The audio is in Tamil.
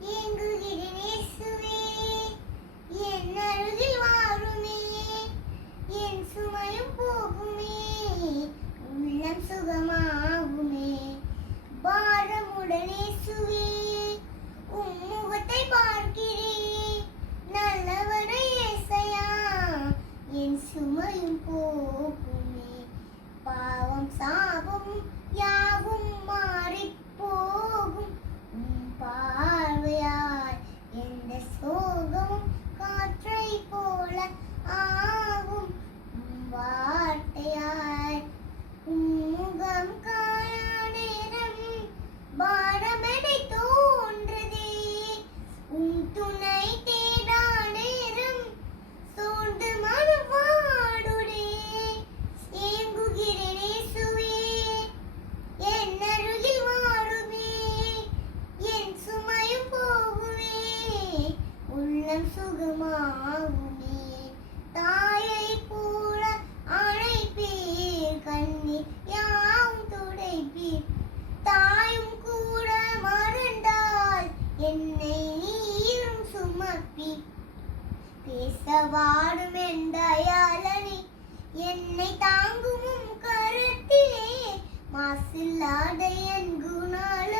ஏங்குகிறேன் இயேசுவே, என் அருகில் வாருமே, என் சுமையும் போகுமே, உள்ளம் சுகமாகுமே. பாரமுடன் இயேசுவே, உம் முகத்தை பார்க்கிறேன், நல்லவரே இயேசையா, என் சுமையும் போகுமே. பாவம் சாபம் யாவும் மாறிப் போகும், உம் பார்வையால் எந்த சோகமும் காற்றை போல ஆகும். உம் வார்த்தையால் உம் முகம் காணா நேரம் பாரமெனை தோன்றுதே. உம் துணை தேடா நேரம் சோர்ந்து மனம் வாடுதே. ஏங்குகிறேன் இயேசுவே, என் அருகில் வாருமே, என் சுமையும் போகுமே, உள்ளம் சுகமாகுமே. தாயை போல அழைப்பீர், கண்ணீர் யாவும் துடைப்பீர். தாயும் கூட மறந்தால் என்னை நீரும் சுமப்பீர். பேச வாடும் என் தயாளனே, என்னை தாங்கும் உம் கரத்திலே, மாசில்லாத என் குணாள